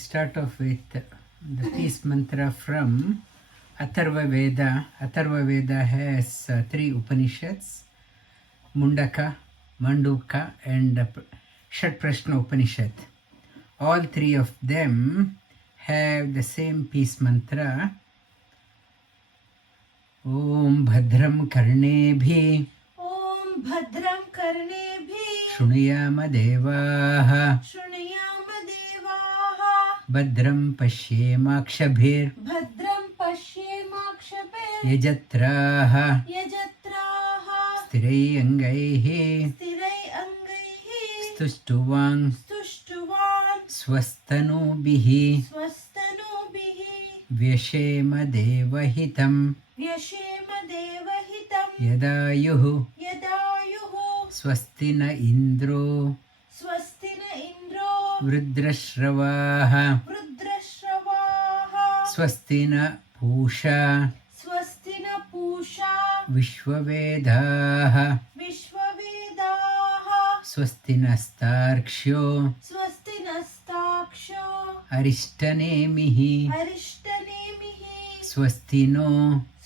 start off with the peace mantra from Atharva Veda. Atharva Veda has three Upanishads, Mundaka, Manduka and Shatprashna Upanishad. All three of them have the same peace mantra. Om Bhadram Karnebhi Om Bhadram Karnebhi Shrunuyama Devaha Shrunuyama Devaha Bhadram Pashyemakshabhir Bhadram Pashyemakshabhir Yajatraha Yajatraha Stirai Angaihi Stirai Angaihi Stustuvang Stushtuvan Swastanubihi Swastanubihi Vyashema Devahitam Vyashema Devahitam Yadayuhu Yadayuhu Swastina Indro Swastina Indro Vrudrashravaha Rudrashravaha Swastina Pusha Swastina Pusha Vishwavedaha Vishwavedaha Swastina Starksho Swastina Staksho Arishtanemihi Arishtanemihi Swastino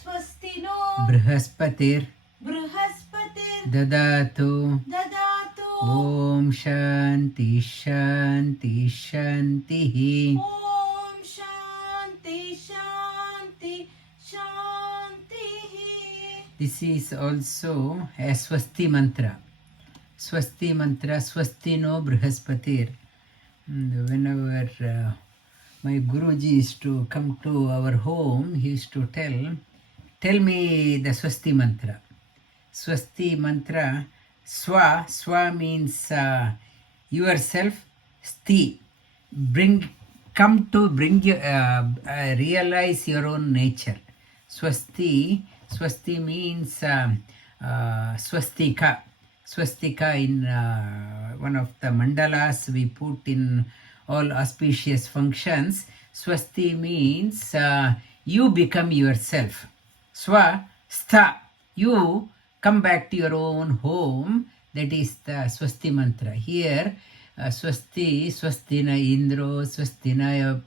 Swastino Brihaspatir Brihaspati Dadatu Dadatu Om Shanti Shanti Shantihi. Om Shanti Shanti Shanti. This is also a Swasti mantra. Swasti mantra, Swastino Brihaspatir. Whenever my Guruji used to come to our home, he used to tell me the Swasti mantra. Swasti mantra, Swa means yourself, Sti, come to bring you, realize your own nature. Swasti means swastika. Swastika in one of the mandalas we put in all auspicious functions. Swasti means you become yourself. Sta, you come back to your own home. That is the Swasti mantra. Here, Swasti, Swastina Indro, Swastina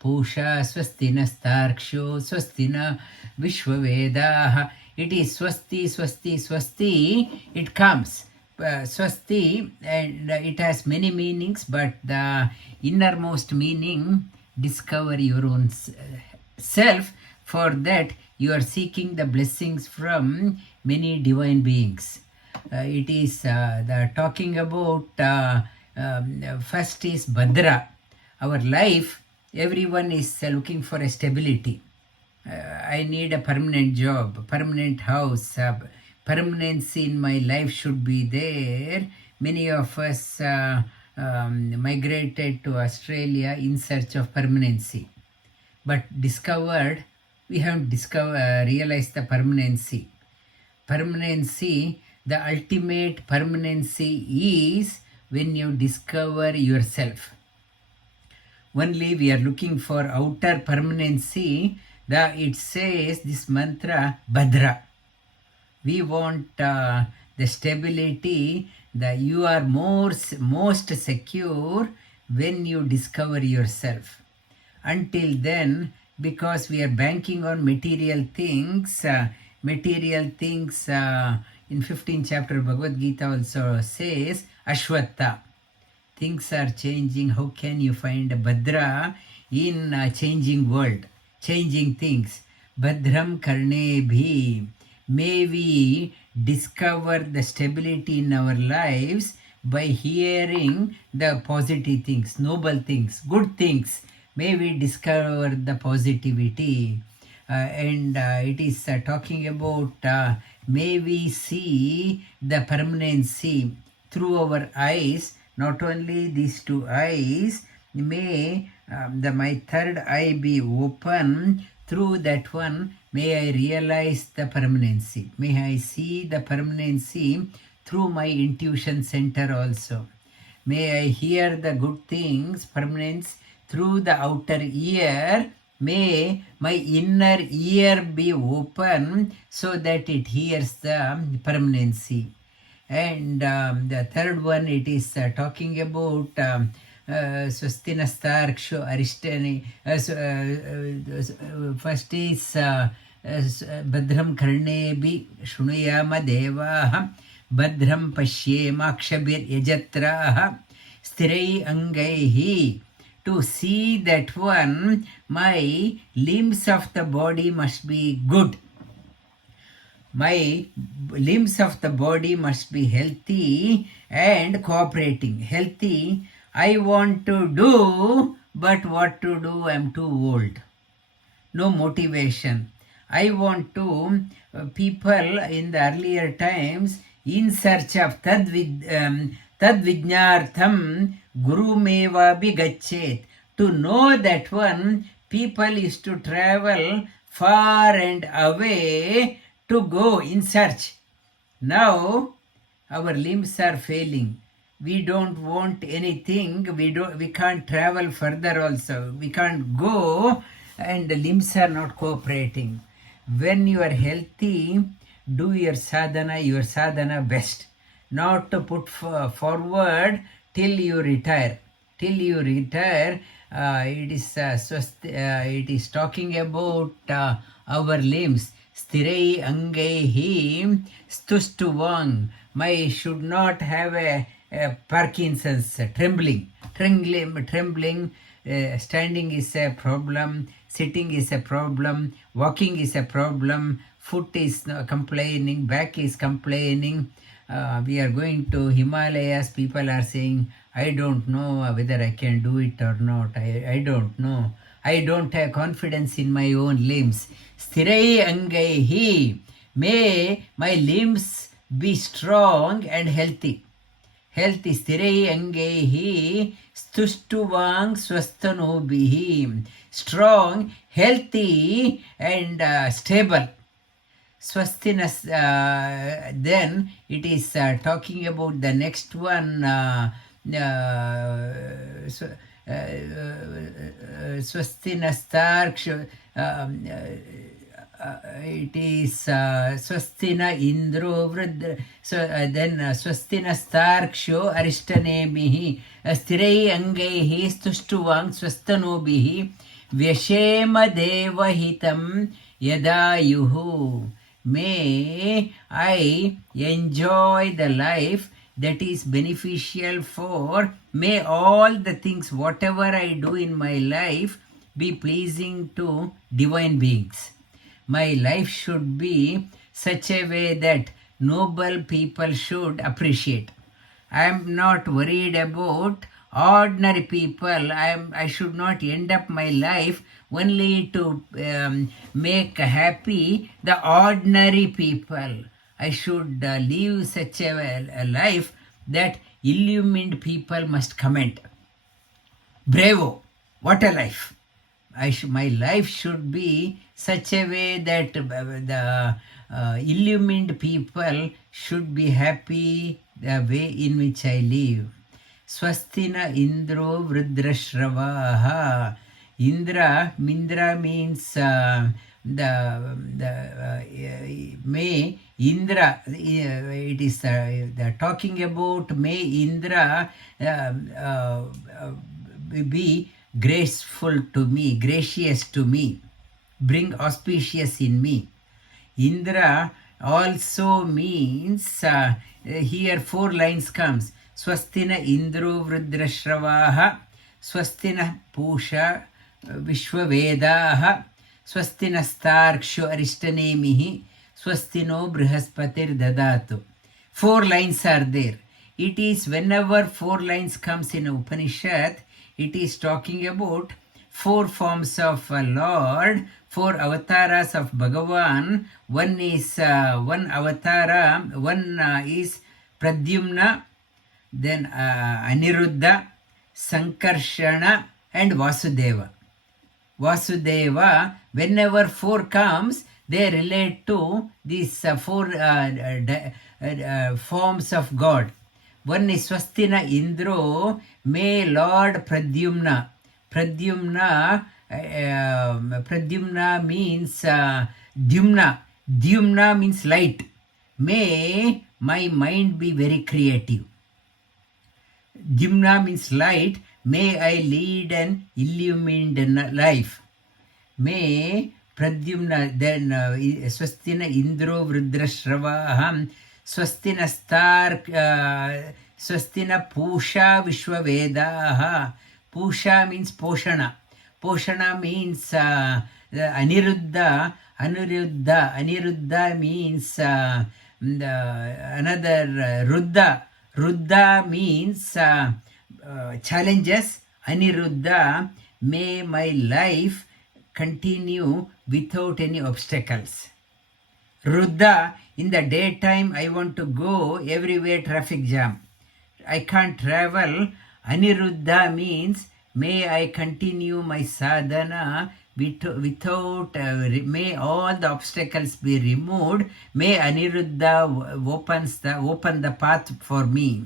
Pusha, Swastina Starksho, Swastina Vishwavedaha. It is Swasti, Swasti, Swasti. It comes. Swasti, and it has many meanings, but the innermost meaning, discover your own self. For that, you are seeking the blessings from many divine beings. It is the talking about first is Bhadra. Our life, everyone is looking for a stability. I need a permanent job, permanent house, permanency in my life should be there. Many of us migrated to Australia in search of permanency, but we haven't realized the permanency. The ultimate permanency is when you discover yourself. Only we are looking for outer permanency. It says this mantra, Bhadra. We want the stability that you are most secure when you discover yourself. Until then, because we are banking on material things, in 15th chapter Bhagavad Gita also says, Ashwatha. Things are changing. How can you find a Bhadra in a changing world, changing things? Bhadram Karnebhi. May we discover the stability in our lives by hearing the positive things, noble things, good things. May we discover the positivity. And it is talking about may we see the permanency through our eyes. Not only these two eyes, may my third eye be open. Through that one, may I realize the permanency. May I see the permanency through my intuition center also. May I hear the good things, permanence, through the outer ear. May my inner ear be open so that it hears the permanency. And the third one, it is talking about ಸ್ವಸ್ತಿನಸ್ತಾರ್ಕ್ಷು ಅರಿಷ್ಟನಿ. First is ಭದ್ರಂ ಕರ್ಣೇಭಿ ಶೃಣುಯಾಮ ದೇವಾಃ ಭದ್ರಂ ಪಶ್ಯೇಮಾಕ್ಷಭಿರ್ಯಜತ್ರಾಃ ಸ್ಥಿರೈ ಅಂಗೈಃ. To see that one, my limbs of the body must be good. My limbs of the body must be healthy and cooperating. Healthy, I want to do, but what to do? I'm too old. No motivation. I want to, people in the earlier times, in search of tadvijnartham gurumeva bigachet. To know that one, people used to travel far and away to go in search. Now our limbs are failing. We don't want anything. We can't travel further also. We can't go, and the limbs are not cooperating. When you are healthy, do your sadhana best. Not to put forward till you retire. Till you retire, it is talking about our limbs. Stirai angaihi stustuvang. My should not have a Parkinson's trembling. Standing is a problem, sitting is a problem, walking is a problem, foot is complaining, back is complaining. We are going to Himalayas. People are saying, I don't know whether I can do it or not. I don't know. I don't have confidence in my own limbs. Stirai angaihi. May my limbs be strong and healthy. Healthy. Stirai angaihi stustuvang swastanobihi. Strong, healthy and stable. Swastinas, then it is talking about the next one. Swastinastarkshu. It is swastina indro vruddha. So then swastinastarkshu arishtanemihi stirai angaihi stustuvang swastanobihi vyashema devahitam yadayuhu. May I enjoy the life that is beneficial for. May all the things, whatever I do in my life, be pleasing to divine beings. My life should be such a way that noble people should appreciate. I am not worried about ordinary people. I should not end up my life only to make happy the ordinary people. I should live such a life that illumined people must comment. Bravo! What a life! My life should be such a way that the illumined people should be happy the way in which I live. Swastina indro vrudrashravaha. Mindra means may Indra. It is talking about may Indra be graceful to me, gracious to me, bring auspicious in me. Indra also means here 4 lines comes. Swastina indro vrudrashravaha, swastina pusha vishwavedaha, swastinastarkshu arishtanemihi, swastino brihaspatiir dadatu. 4 lines are there. It is whenever 4 lines comes in Upanishad, it is talking about 4 forms of Lord, 4 avatars of Bhagavan. One is one avatara, one is Pradyumna, then Aniruddha, Sankarshana and Vasudeva. Vasudeva, whenever 4 comes, they relate to these 4 forms of God. One is Swastina Indro, may Lord Pradyumna. Pradyumna means Dyumna. Dyumna means light. May my mind be very creative. Dyumna means light. may I lead an illumined life. May Pradyumna, then Swastina Indro Vrudrashravaham, Swastina Star, Swastina Pusha Vishwavedaha. Pusha means Poshana. Poshana means Aniruddha. Aniruddha means another Ruddha. Ruddha means challenges. Aniruddha, may my life continue without any obstacles. Ruddha, in the daytime I want to go everywhere, traffic jam. I can't travel. Aniruddha means may I continue my sadhana without, may all the obstacles be removed. May Aniruddha open the path for me.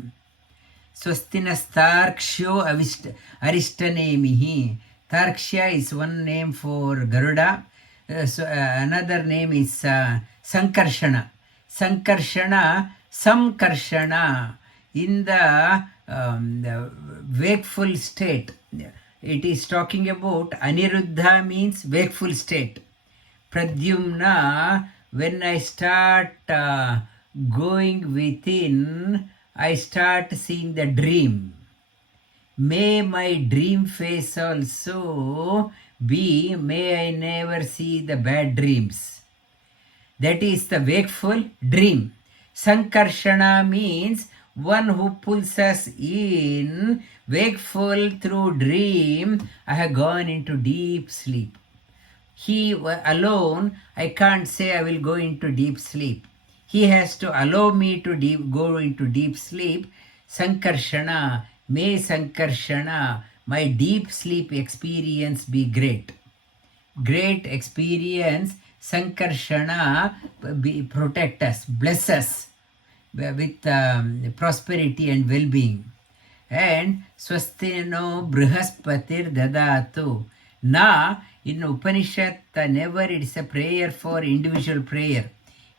Swastina Starksho Arishtanemihi. Tarksha is one name for Garuda. Another name is Sankarshana. Sankarshana, Samkarshana. In the wakeful state. It is talking about Aniruddha means wakeful state. Pradyumna, when I start going within, I start seeing the dream. May my dream face also be, may I never see the bad dreams. That is the wakeful dream. Sankarshana means one who pulls us in. Wakeful through dream, I have gone into deep sleep. He alone, I can't say I will go into deep sleep. He has to allow me to go into deep sleep. Sankarshana, may Sankarshana, my deep sleep experience be great. Great experience, Sankarshana, protect us, bless us with prosperity and well-being. And Swastino Brihaspati Dadatu. Na, in Upanishad, never it is a prayer for individual prayer.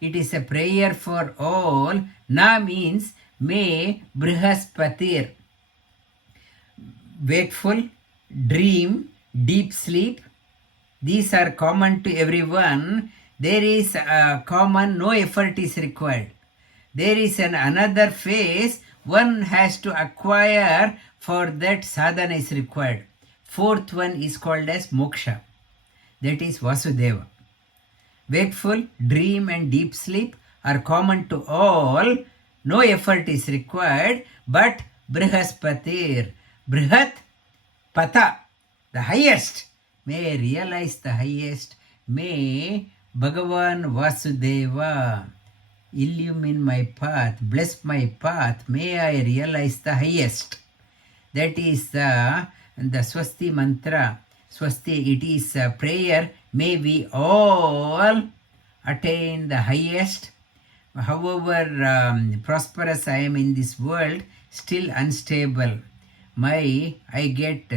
It is a prayer for all. Na means may Brihaspati. Wakeful, dream, deep sleep. These are common to everyone. There is a common, no effort is required. There is another phase one has to acquire, for that sadhana is required. Fourth one is called as moksha. That is Vasudeva. Wakeful, dream and deep sleep are common to all. No effort is required, but Brihaspatir, Brihat Pata, the highest. May I realize the highest. May Bhagavan Vasudeva illumine my path, bless my path. May I realize the highest. That is the Swasti mantra. Swasti, it is a prayer. May we all attain the highest. However prosperous I am in this world, still unstable. I get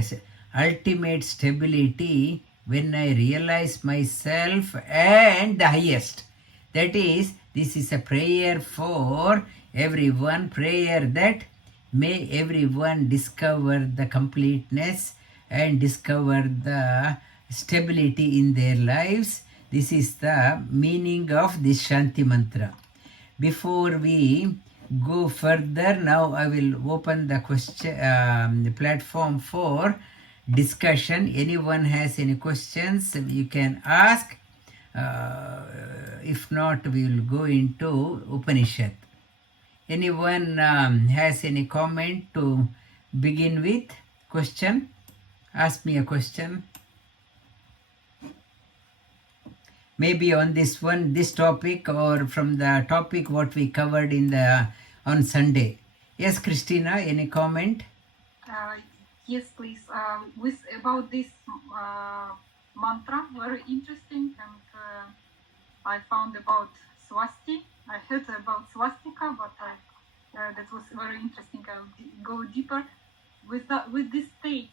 ultimate stability when I realize myself and the highest. That is, this is a prayer for everyone. Prayer that may everyone discover the completeness and discover the stability in their lives. This is the meaning of this Shanti mantra. Before we go further, now I will open the the platform for discussion. Anyone has any questions, you can ask. If not, we will go into Upanishad. Anyone has any comment to begin with? Question? Ask me a question. Maybe on this one, this topic, or from the topic what we covered on Sunday. Yes, Christina, any comment? Yes, please. About this mantra, very interesting, and I found about swasti. I heard about swastika, but that was very interesting. I'll go deeper with these states: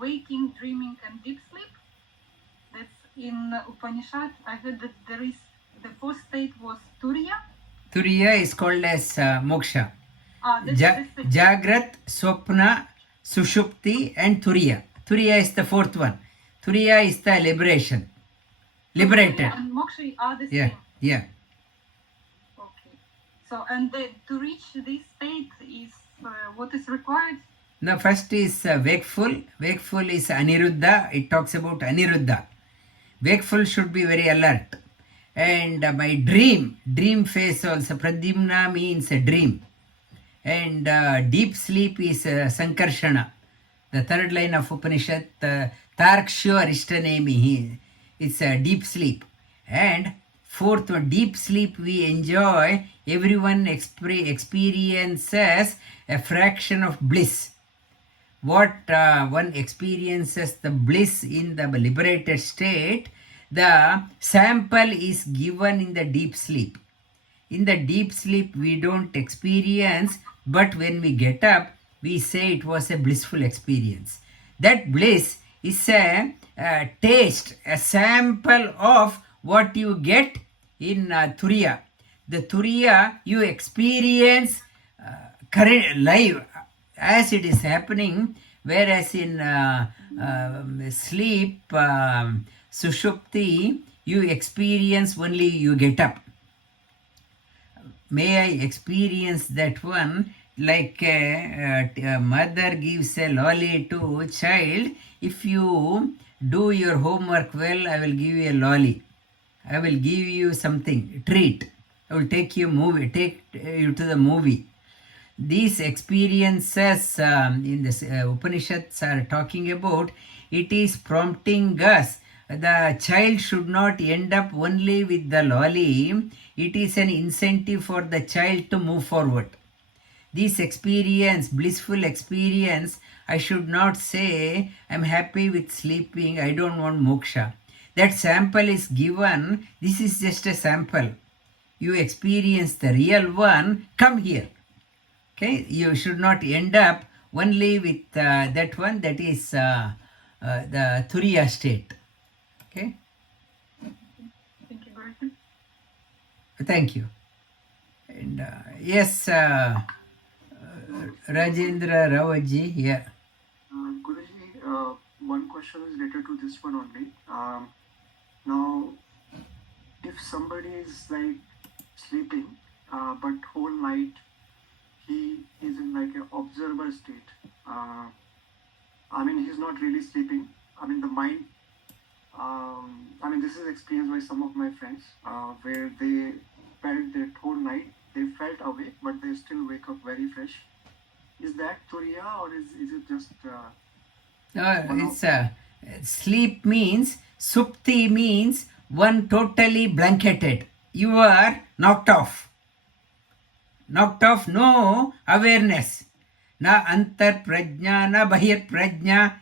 waking, dreaming, and deep sleep. That's in Upanishad. I heard that there is the fourth state was Turiya. Turiya is called as moksha. That's Jagrat, Swapna, Sushupti, and Turiya. Turiya is the fourth one. Turiya is the liberation. Liberated. And moksha are the Yeah, same. yeah. Okay. So, and to reach this state is what is required? Now, first is wakeful. Wakeful is Aniruddha. It talks about Aniruddha. Wakeful should be very alert. And my dream phase also. Pradyumna means a dream. And deep sleep is Sankarshana. The third line of Upanishad, Tarkshu Arishtanemihi. It's a deep sleep. And fourth one, deep sleep we enjoy. Everyone experiences a fraction of bliss. What one experiences the bliss in the liberated state, the sample is given in the deep sleep. In the deep sleep, we don't experience, but when we get up, we say it was a blissful experience. That bliss is a taste, a sample of what you get in Turiya. The Turiya you experience current live as it is happening, whereas in sleep, Sushupti, you experience only you get up. May I experience that one like a mother gives a lolly to a child. If you do your homework well, I will give you a lolly. I will give you something, treat. I will take you to the movie. These experiences in the Upanishads are talking about, it is prompting us. The child should not end up only with the lolly. It is an incentive for the child to move forward. This experience, blissful experience, I should not say, I'm happy with sleeping, I don't want moksha. That sample is given. This is just a sample. You experience the real one, come here. Okay, you should not end up only with that one, that is the Turiya state. Okay. Thank you, Guruji. Thank you. And yes, Rajendra Rawaji, yeah. Guruji, one question is related to this one only. Now, if somebody is like sleeping, but whole night he is in like an observer state. I mean, he's not really sleeping. I mean, the mind. I mean, this is experienced by some of my friends where they felt that whole night they felt awake, but they still wake up very fresh. Is that Turiya or is it just? It's sleep means, Supti means one totally blanketed. You are knocked off. Knocked off, no awareness. Na antar prajna, na bahir prajna.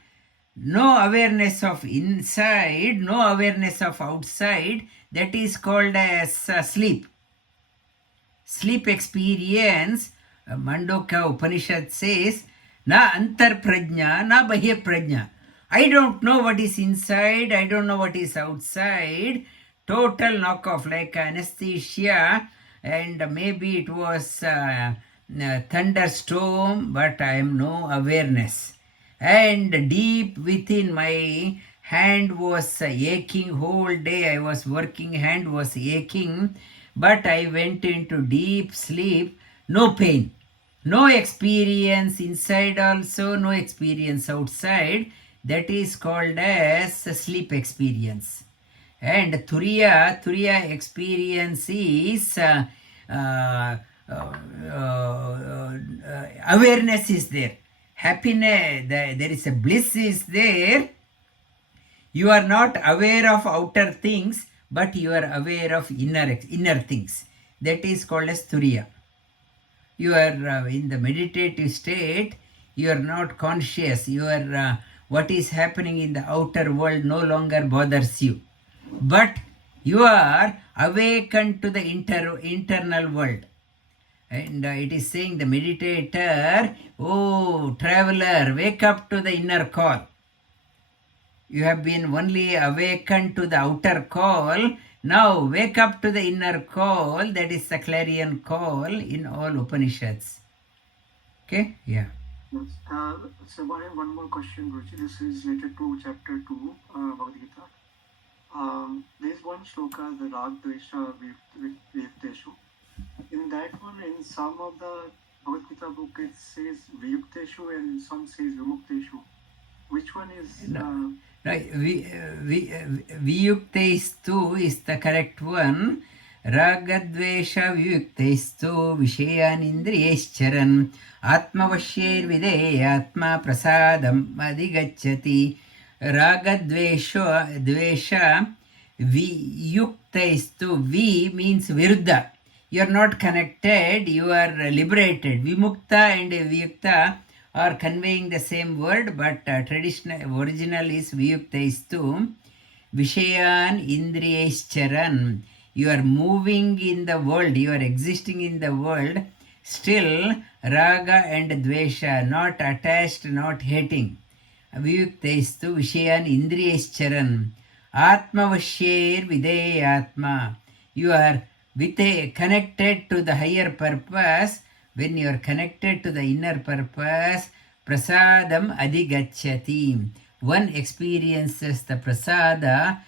No awareness of inside, no awareness of outside. That is called as sleep. Sleep experience, Mandukya Upanishad says, na antar prajna, na bahir prajna. I don't know what is inside, I don't know what is outside. Total knock-off, like anesthesia, and maybe it was a thunderstorm, but I am no awareness. And deep within, my hand was aching whole day. I was working, hand was aching, but I went into deep sleep. No pain, no experience inside also, no experience outside. That is called as a sleep experience. And Turiya experience is awareness is there. Happiness, there is a bliss is there. You are not aware of outer things, but you are aware of inner things. That is called as Turiya. You are in the meditative state. You are not conscious. You are what is happening in the outer world no longer bothers you, but you are awakened to the internal world. And it is saying the meditator, oh traveler, wake up to the inner call. You have been only awakened to the outer call. Now wake up to the inner call. That is the clarion call in all Upanishads. Okay? Yeah. Yes. So I have one more question, Ruchi. This is related to chapter 2, Bhagavad Gita. There's one shloka, the Rag Dvesha Viyukteshu. In that one, in some of the Bhagavad Gita book, it says Viyukteshu and some says Vimukteshu. Which one is... Right, Viyuktaistu is the correct one. Ragadvesha Viyuktaistu Vishayan Indriyescharan Atmavashyir Videyatma Prasadam Adhigacchati. Ragadvesha Viyuktaistu. Vi means Viruddha. You are not connected, you are liberated. Vimukta and Viyukta are conveying the same word, but traditional original is Viyuktaistu. Vishayan Indriyescharan. You are moving in the world, you are existing in the world, still Raga and Dvesha, not attached, not hating. Viyuktaistu Vishayan Indriyescharan. Atmavashyir Videyatma. You are connected to the higher purpose. When you are connected to the inner purpose, prasadam adhigacchati. One experiences the prasada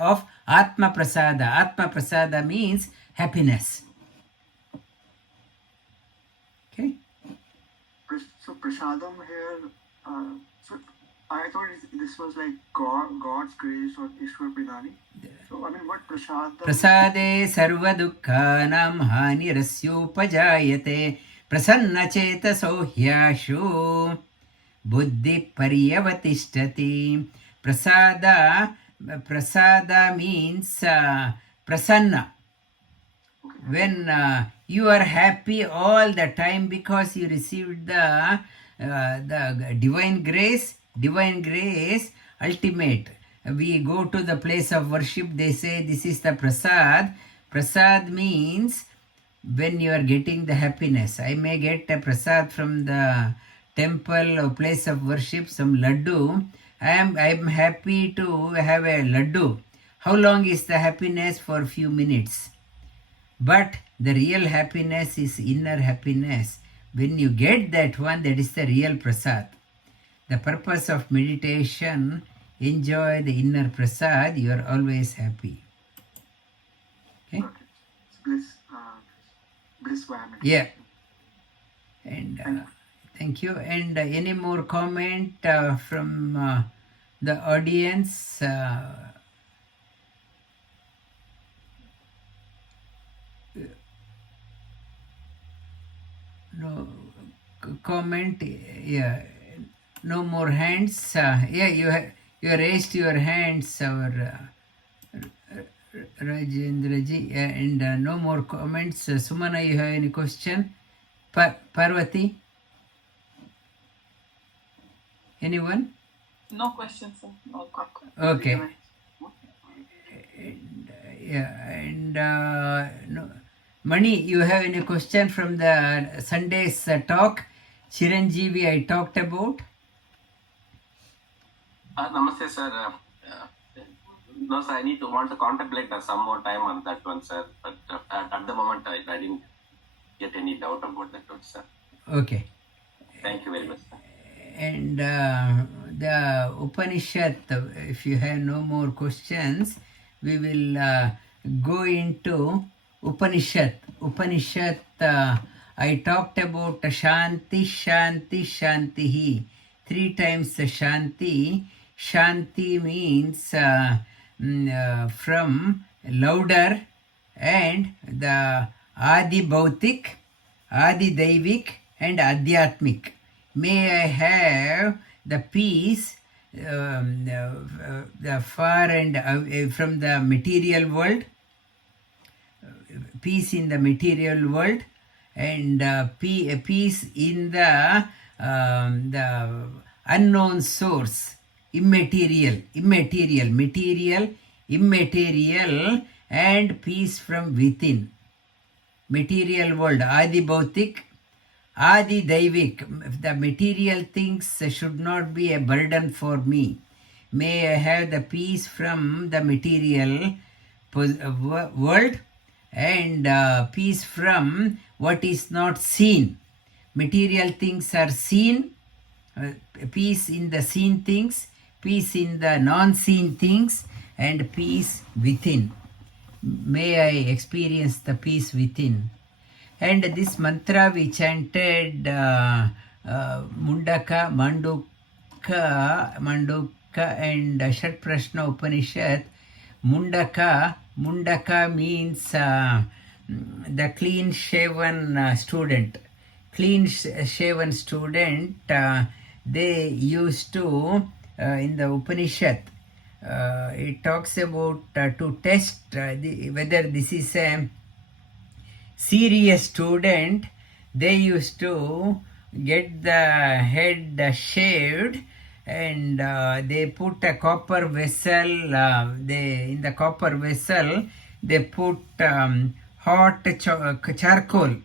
of Atma Prasada. Atma Prasada means happiness. Okay? So prasadam here, so I thought this was like God's grace or Ishwar Pradani. So I mean, what prasadam? Prasade sarva dukkhanam hanirasyupajayate prasanna chetaso hyashu buddhi paryavatishthati. Prasada means prasanna. When you are happy all the time because you received the divine grace ultimate. We go to the place of worship, they say this is the prasad. Prasad means when you are getting the happiness. I may get a prasad from the temple or place of worship, some laddu. I am happy to have a laddu. How long is the happiness? For a few minutes. But the real happiness is inner happiness. When you get that one, that is the real prasad. The purpose of meditation, enjoy the inner prasad, you are always happy. Okay? Bliss via meditation. Yeah. And thank you. And any more comment from the audience? No comment. Yeah. No more hands. Yeah, you raised your hands, our Rajendraji, and no more comments. Sumana, you have any question? Parvati? Anyone? No questions, sir. No questions. Okay. And no. Mani, you have any question from the Sunday's talk? Chiranjeevi, I talked about. Namaste, sir. No, sir, I want to contemplate some more time on that one, sir. But at the moment, I didn't get any doubt about that one, sir. Okay. Thank you very much, sir. And the Upanishad, if you have no more questions, we will go into Upanishad. I talked about Shanti, Shanti, Shantihi. 3 times Shanti. Shanti means from louder, and the Adi Bhautik, Adi Daivik, and Adhyatmik. May I have the peace the far and from the material world, peace in the material world, and peace in the unknown source, immaterial, material, immaterial, and peace from within. Material world, Adi Bhautik, Adi Daivik. The material things should not be a burden for me. May I have the peace from the material world, and peace from what is not seen. Material things are seen, peace in the seen things, peace in the non-seen things, and peace within. May I experience the peace within. And this mantra we chanted Mundaka, Mandukya and Shat Prashna Upanishad. Mundaka means the clean shaven student. Clean shaven student, they used to, in the Upanishad, it talks about to test whether this is a serious student. They used to get the head shaved, and they put a copper vessel. In the copper vessel they put hot charcoal.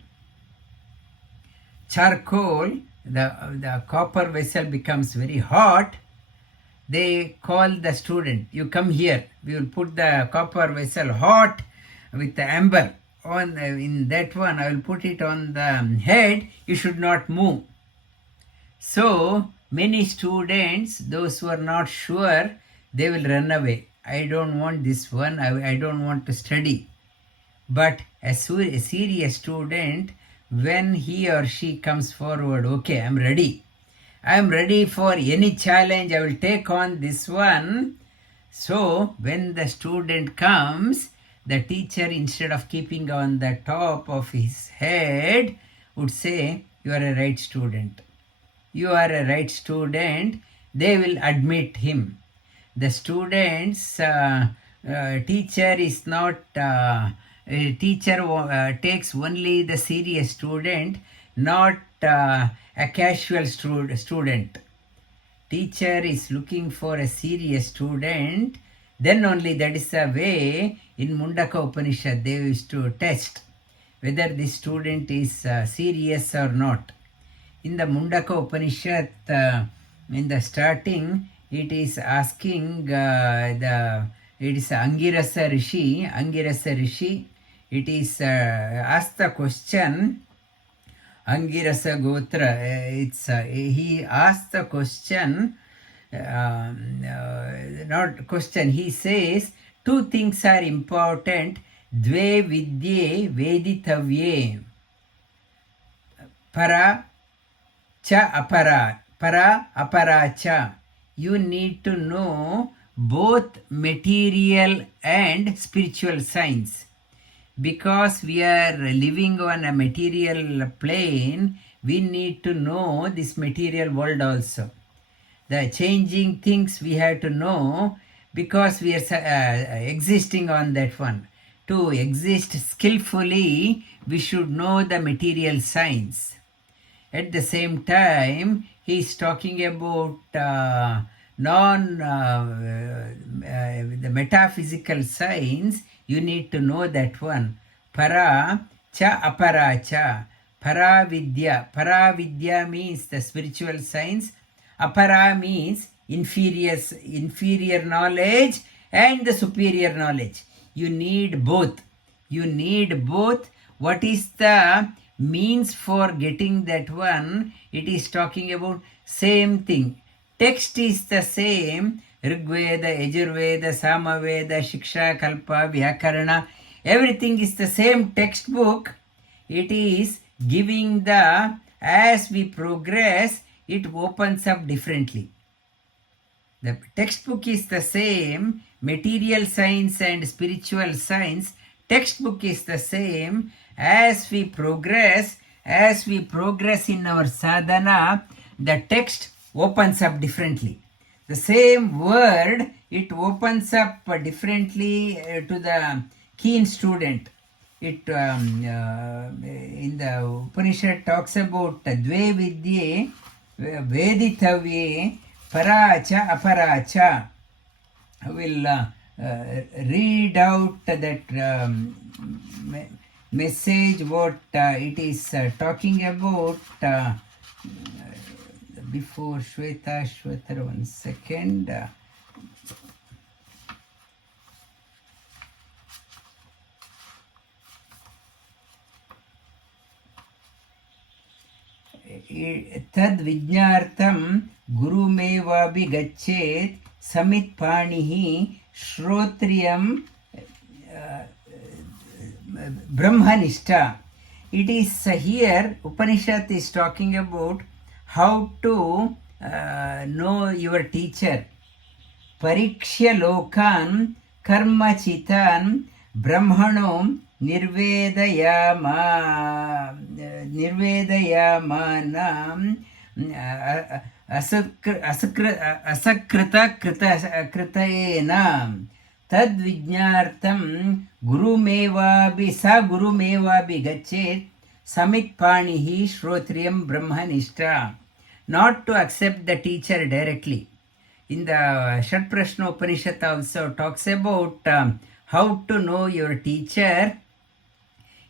The copper vessel becomes very hot. They call the student, you come here, we will put the copper vessel hot with the amber on. In that one I will put it on the head, you should not move. So many students, those who are not sure, they will run away. I don't want this one, I don't want to study. But a serious student, when he or she comes forward, okay, I'm ready for any challenge, I will take on this one. So when the student comes, the teacher, instead of keeping on the top of his head, would say, you are a right student. You are a right student. They will admit him. The student's teacher is not, teacher takes only the serious student, not a casual student. Teacher is looking for a serious student, then only that is the way in Mundaka Upanishad they used to test whether the student is serious or not. In the Mundaka Upanishad, in the starting, it is asking it is Angirasa Rishi. It is asked the question. Angirasa Gotra, he asked the question, not question, he says, two things are important, dve vidye veditavye, para apara cha. You need to know both material and spiritual science. Because we are living on a material plane, we need to know this material world also. The changing things we have to know, because we are existing on that one. To exist skillfully, we should know the material science. At the same time, he is talking about the metaphysical science. You need to know that one. Para cha apara cha. Para vidya means the spiritual science. Apara means inferior knowledge and the superior knowledge. You need both. What is the means for getting that one? It is talking about same thing. Text is the same. Rigveda, Yajurveda, Samaveda, Shiksha, Kalpa, Vyakarana, everything is the same textbook. It is giving as we progress, it opens up differently. The textbook is the same, material science and spiritual science, textbook is the same. As we progress in our sadhana, the text opens up differently. The same word, it opens up differently to the keen student. It in the Upanishad talks about dve vidye veditavye paracha aparacha. I will read out that message, what it is talking about. Before Shweta, 1 second. तद् विज्ञार्थं गुरुमेवापि गच्छेत् समित्पाणिः श्रोत्रियं Brahmanishta. It is here Upanishad is talking about how to know your teacher. Parikshya lokan karma chitan brahmano nirvedayamanam asakrita kritayena तद विज्ञार्थं गुरुमेवापि गच्छेत् समित्पाणिः श्रोत्रियं ब्रह्मनिष्ठा. Not to accept the teacher directly. In the Shatprashna Upanishad also talks about how to know your teacher.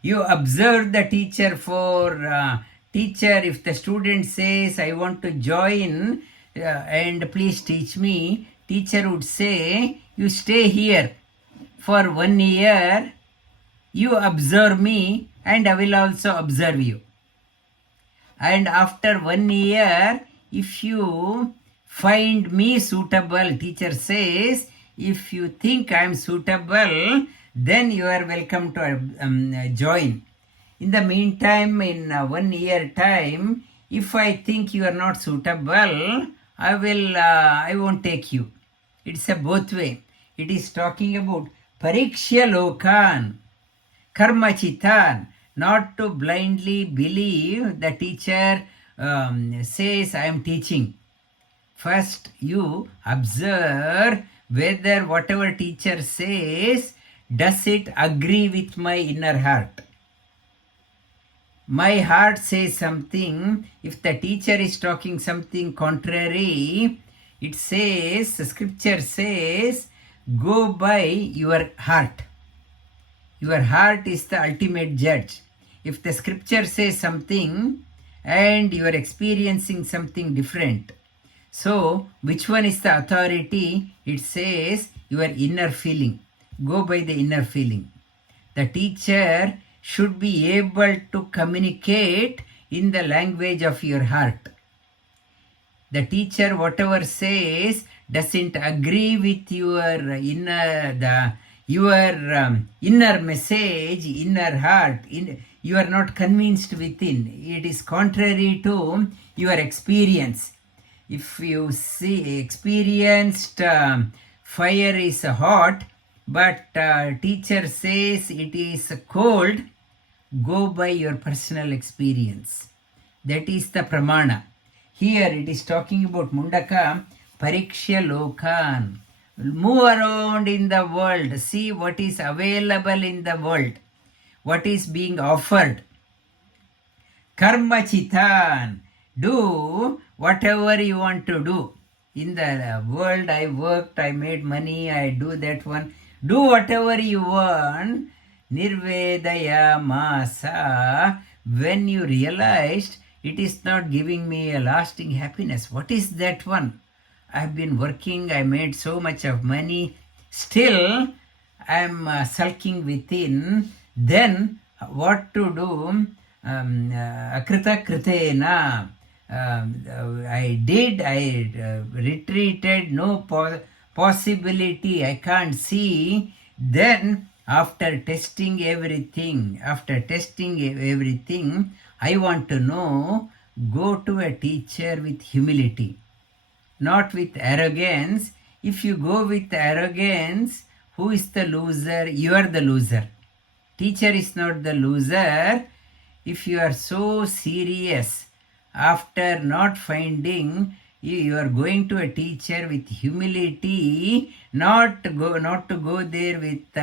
You observe the teacher for teacher. If the student says, I want to join and please teach me, teacher would say, you stay here for 1 year, you observe me and I will also observe you. And after 1 year, if you find me suitable, teacher says, if you think I am suitable, then you are welcome to join. In the meantime, in 1 year time, if I think you are not suitable, I won't take you. It's a both way. It is talking about parikshya lokan, karma chitan, not to blindly believe the teacher says I am teaching. First you observe whether whatever teacher says, does it agree with my inner heart. My heart says something. If the teacher is talking something contrary, it says, the scripture says, go by your heart. Your heart is the ultimate judge. If the scripture says something and you are experiencing something different, so which one is the authority? It says your inner feeling. Go by the inner feeling. The teacher should be able to communicate in the language of your heart. The teacher, whatever says, doesn't agree with your inner message, inner heart. You are not convinced within. It is contrary to your experience. If you see experienced fire is hot, but teacher says it is cold, go by your personal experience. That is the pramana. Here it is talking about Mundaka, Parikshya Lokan. Move around in the world, see what is available in the world, what is being offered. Karma Chitan, do whatever you want to do. In the world I worked, I made money, I do that one. Do whatever you want. Nirvedaya Masa, when you realized it is not giving me a lasting happiness. What is that one? I have been working, I made so much of money, still I am sulking within. Then what to do? Akrita kritena. I retreated, no possibility, I can't see. Then after testing everything, I want to know, go to a teacher with humility, not with arrogance. If you go with arrogance, who is the loser? You are the loser. Teacher is not the loser. If you are so serious, after not finding, you are going to a teacher with humility, not to go there with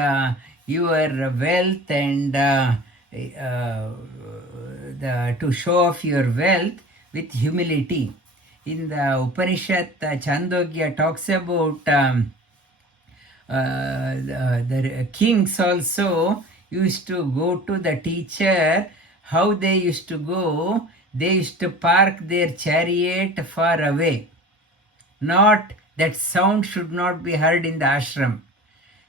your wealth and to show off your wealth, with humility. In the Upanishad, Chandogya talks about the kings also used to go to the teacher. How they used to go? They used to park their chariot far away. Not that sound should not be heard in the ashram.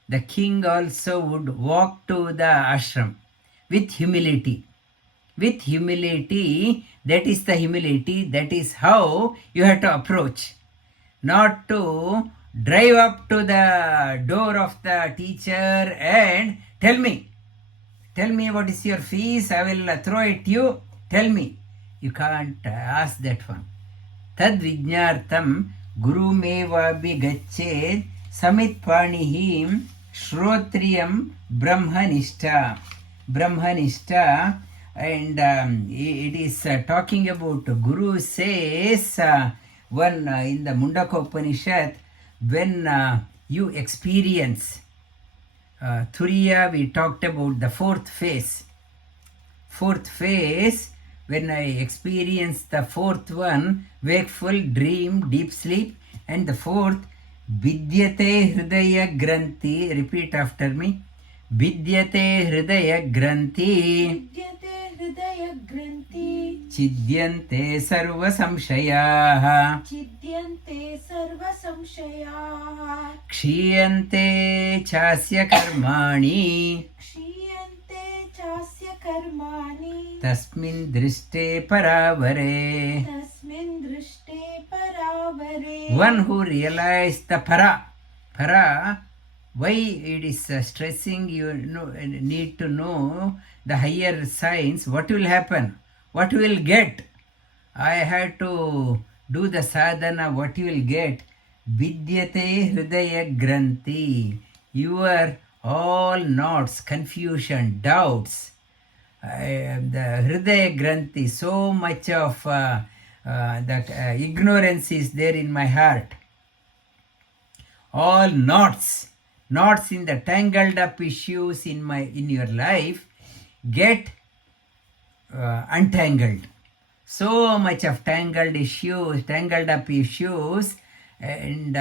The king also would walk to the ashram with humility. with humility. That is the humility. That is how you have to approach. Not to drive up to the door of the teacher and tell me what is your fees, I will throw it to you, tell me. You can't ask that one. Tad vijnartam gurumevabhigached samitpanihim shrotriyam brahmanishta. Brahmanishta, and it is talking about Guru says one in the Mundaka Upanishad, when you experience Turiya, we talked about the fourth phase. When I experience the fourth one, wakeful, dream, deep sleep, and the fourth, Vidyate Hridaya Granthi, repeat after me, Vidyate Hridaya Granthi, विद्यते हृदय ग्रन्थि Chidyante Sarva Samshayaha, छिद्यन्ते सर्व संशयाः Kshiyante Chasya Karmani, क्षीयन्ते चास्य कर्माणि Tasmin Driste Paravare. तस्मिन् दृष्टे परावरे. One who realized the para, why it is stressing, you need to know the higher signs, what will happen, what you will get. I had to do the sadhana, what you will get. Vidyate Hridaya Granthi, your all knots, confusion, doubts, the Hridaya Granthi, so much of the ignorance is there in my heart. All knots in the tangled up issues in your life get untangled. So much of tangled up issues, and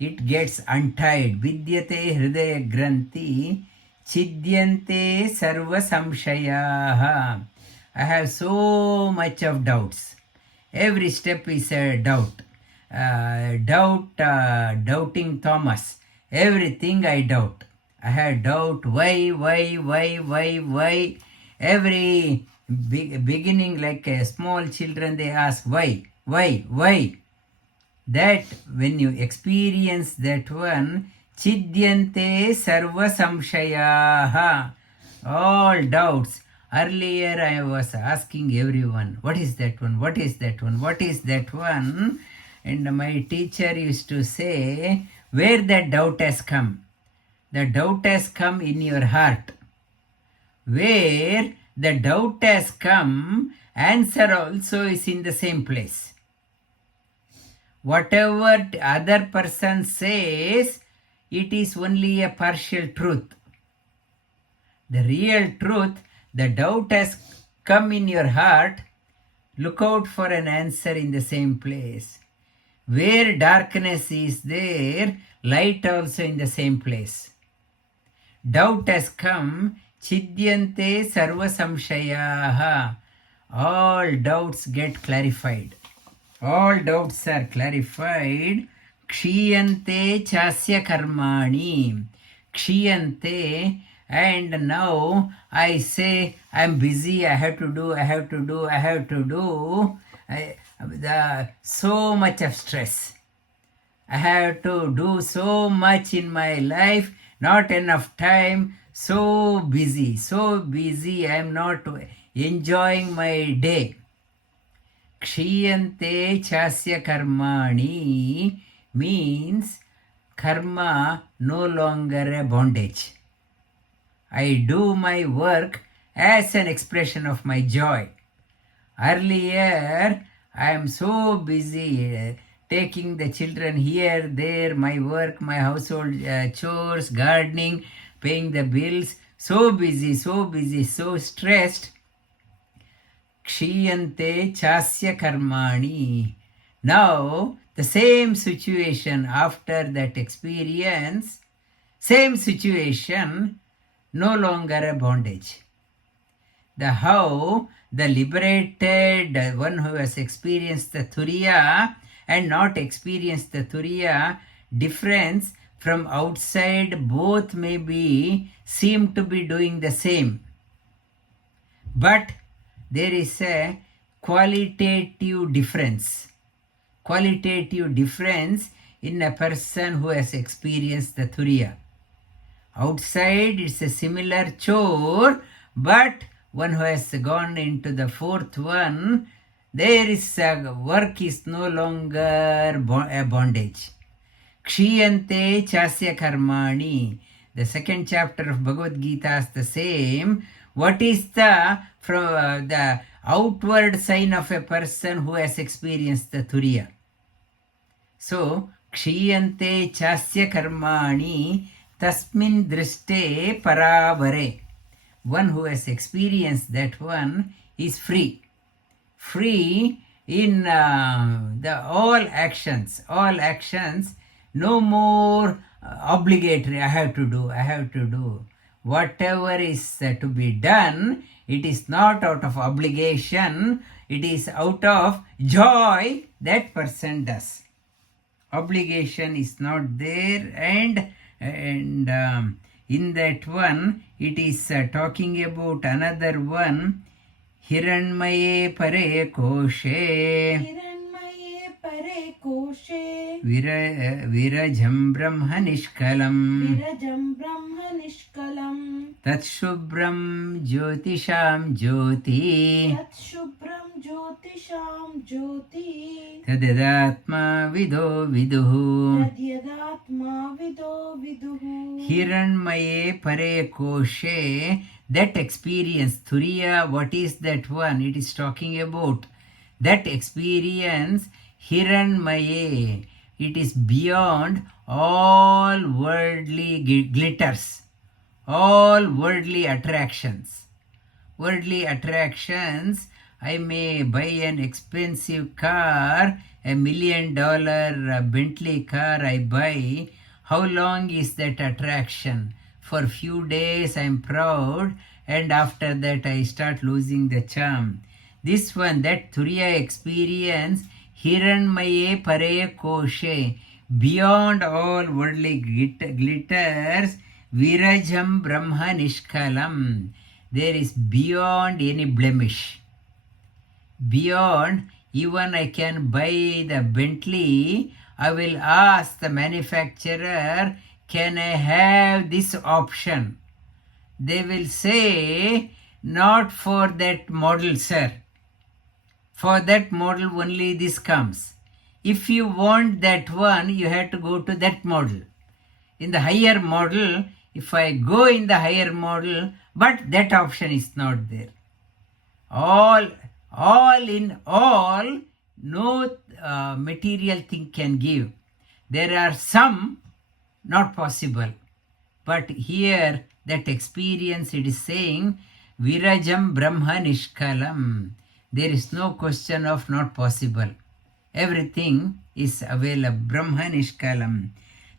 it gets untied. Vidyate Hridaya Granthi Chidyante Sarva Samshayaha. I have so much of doubts. Every step is a doubt. Doubting Thomas. Everything I doubt. I had doubt. Why? Every beginning, like small children, they ask why. That when you experience that one, Chidyante Sarva Samshayaha, all doubts. Earlier I was asking everyone, what is that one? And my teacher used to say, where that doubt has come. The doubt has come in your heart. Where the doubt has come, answer also is in the same place. Whatever other person says, it is only a partial truth. The real truth, the doubt has come in your heart, look out for an answer in the same place. Where darkness is there, light also in the same place. Doubt has come, Chidyante Sarva Samshayaha. All doubts get clarified. All doubts are clarified. Kshiyante Chasya Karmani. Kshiyante, and now I say I'm busy, I have to do. So much of stress. I have to do so much in my life, not enough time, so busy, I am not enjoying my day. Kshiyante Chasya Karmani means karma no longer a bondage. I do my work as an expression of my joy. Earlier, I am so busy taking the children here, there, my work, my household chores, gardening, paying the bills, so busy, so stressed. Kshiyante Chasya Karmani. Now, the same situation after that experience, same situation, no longer a bondage. How the liberated one who has experienced the Turiya and not experienced the Turiya, difference from outside, both may seem to be doing the same. But there is a qualitative difference. Qualitative difference in a person who has experienced the Turiya. Outside it's a similar chore, but one who has gone into the fourth one, there is work is no longer a bondage. Kshiyante chasya karmani. The second chapter of Bhagavad Gita is the same. What is the from the outward sign of a person who has experienced the Turiya? So, kshiyante chasya karmani tasmin driste paravare. One who has experienced that one is free. Free in all actions, no more obligatory, I have to do. Whatever is to be done, it is not out of obligation, it is out of joy that person does. Obligation is not there, and in that one, it is talking about another one, Hiranmaye pare koshe. हिरण्मये परे कोशे Virajam brahma nishkalam. विरजं ब्रह्म निष्कलम् Tatshubram jyotisham jyoti. तत्शुभ्रं ज्योतिषां ज्योति Tadadatma vido viduhu. तद्यदात्मा विदो विदुः Hiranmaye pare koshe. That experience, Turiya, what is that one? It is talking about that experience, Hiranmaye. It is beyond all worldly glitters, all worldly attractions. Worldly attractions, I may buy an expensive car, $1 million Bentley car I buy. How long is that attraction? For few days I am proud, and after that I start losing the charm. This one, that Turiya experience, Hiranmaye pare koshe, beyond all worldly glitters, Virajam brahma nishkalam. There is beyond any blemish. Beyond, even I can buy the Bentley, I will ask the manufacturer, can I have this option? They will say, not for that model, sir. For that model only this comes. If you want that one, you have to go to that model. In the higher model, if I go in the higher model, but that option is not there. All in all, no material thing can give. There are some not possible. But here, that experience, it is saying, Virajam Brahma Nishkalam. There is no question of not possible. Everything is available. Brahma Nishkalam.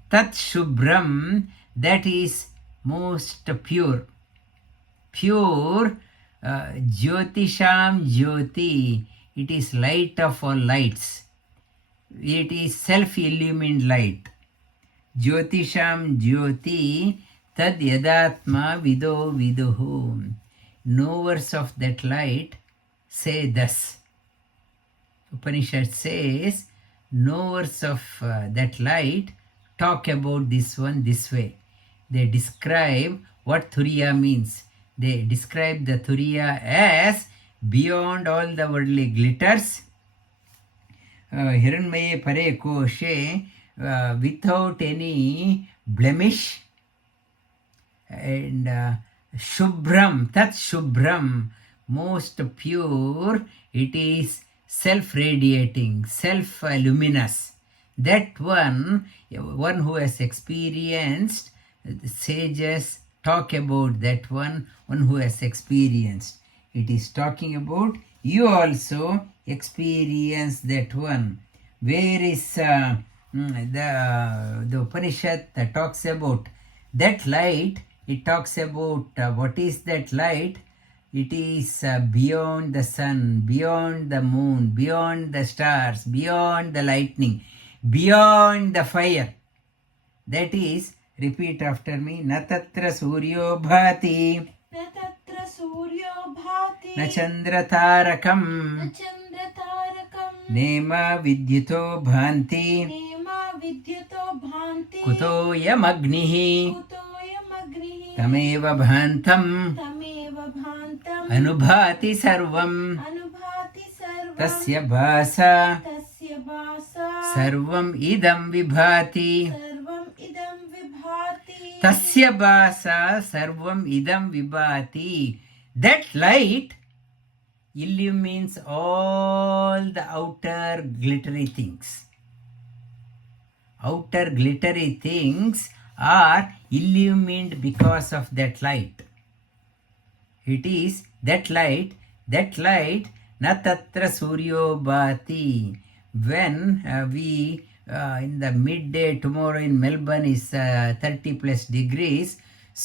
Tat Shubram, that is most pure. Pure, Jyotisham Jyoti, it is light of all lights. It is self-illumined light. Jyotisham Jyoti tad yadatma vido viduhu. Knowers of that light say thus. Upanishad says, knowers of that light talk about this one this way. They describe what Turiya means. They describe the Turiya as beyond all the worldly glitters, Hiranmaye pare koshe, without any blemish, and Shubram, Tat Shubram, most pure, it is self-radiating, self-luminous. That one who has experienced, sages talk about that one who has experienced. It is talking about you also experience that one. Where is the Upanishad that talks about that light? It talks about what is that light? It is beyond the sun, beyond the moon, beyond the stars, beyond the lightning, beyond the fire. That is, repeat after me, Natatra Suryo Bhati. न तत्र सूर्यो भाति ನ ಚಂದ್ರತಾರಕಂ न चन्द्रतारकम् ನೇಮ ವಿದ್ಯುತೋ ಭಾಂತಿ name विद्युतो भान्ति ಕುತೋಯಮಗ್ನಿಃ कुतोऽयमग्निः ತಮೇವ ಭಾಂತಂ तमेव भान्तम् ಅನುಭಾತಿ ಸರ್ವಂ अनुभाति सर्वम् ತಸ್ಯ ಭಾಸ तस्य भासा ಸರ್ವಂ ಇದಂ ವಿಭಾತಿ सर्वम् इदं विभाति ತಸ್ಯ ಭಾಸ ಸರ್ವಂ ಇದಂ ವಿಭಾತಿ. That light illumines all the outer glittery things. Outer glittery things are illumined because of that light. It is that light na tatra suryo bhati. When we in the midday tomorrow in Melbourne is 30 plus degrees,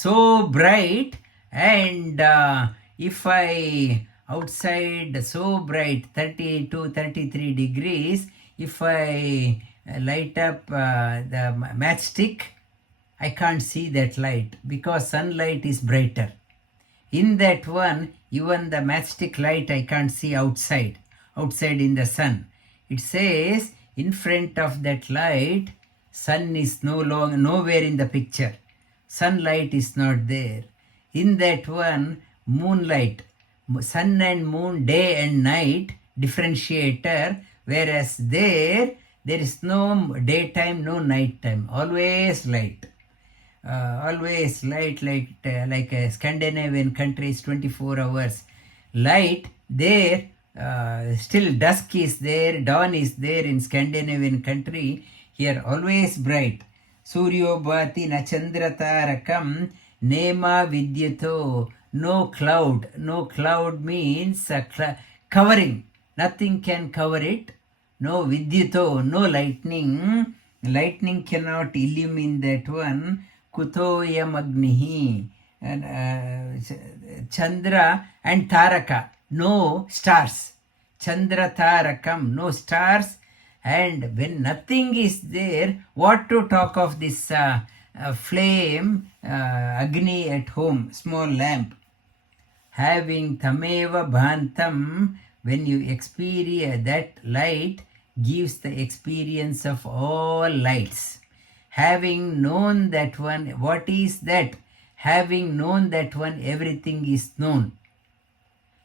so bright, and if I outside so bright 32 33 degrees, if I light up the matchstick, I can't see that light because sunlight is brighter. In that one, even the matchstick light I can't see outside in the sun. It says in front of that light, sun is nowhere in the picture. Sunlight is not there. In that one, moonlight, sun and moon, day and night differentiator, whereas there is no daytime, no nighttime, always light. Always light, like a Scandinavian countries, 24 hours light. There still dusk is there, dawn is there in Scandinavian country. Here always bright. Suryo bhati na chandratarakam nema vidyuto. No cloud means covering, nothing can cover it. No vidyuto, no lightning cannot illumine that one. Kutoyam agnihi. Chandra and Taraka, no stars. Chandra Tarakam, no stars. And when nothing is there, what to talk of this flame, Agni at home, small lamp. Having Tameva Bhantam, when you experience that light, gives the experience of all lights. Having known that one, what is that? Having known that one, everything is known.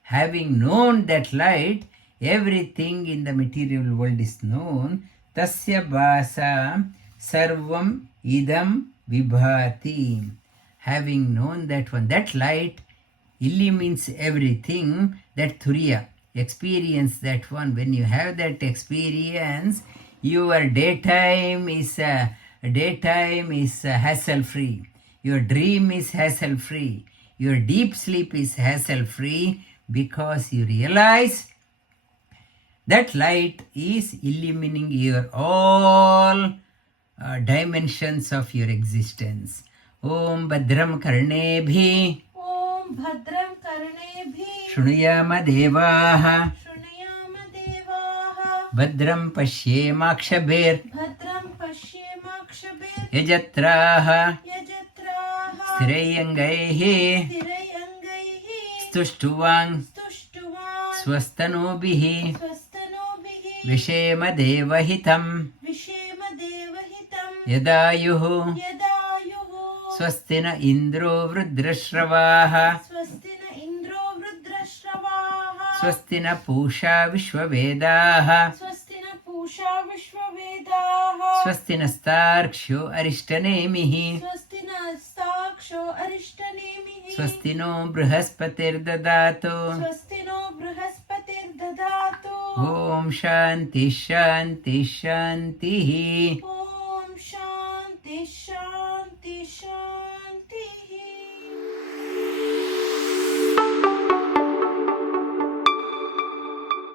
Having known that light, everything in the material world is known. Tasya bhasa sarvam idam vibhati. Having known that one, that light illumines everything. That Turiya, experience that one. When you have that experience, your daytime is hassle free. Your dream is hassle free. Your deep sleep is hassle free, because you realize that light is illumining your all dimensions of your existence. Om Bhadram Karnebhi ॐ भद्रं कर्णेभिः Shrunuyama Devaha शृणुयाम देवाः Bhadram Pashyemakshabir भद्रं पश्येमाक्षभिर्यजत्राः Yajatraha Sthirayangaihi स्थिरैरङ्गैः Stuštuvang स्तुष्टुवान् Swastanobihi स्वस्तनोभिः Vishema Devahitam विषेम देवहितं Yadayuhu यदायुः Swastina Indro Vrudrashravaha स्वस्ति न इन्द्रो वृद्रश्रवाः Swastina Pusha Vishwavedaha स्वस्ति न पूषा विश्ववेदाः Swastina Starksho Arishtanemihi स्वस्ति न साक्षो अरिष्टनेमिः Swastino Brihaspatirdadato स्वस्ति no बृहस्पतिर्दधातु Om Shanti Shanti Shanti.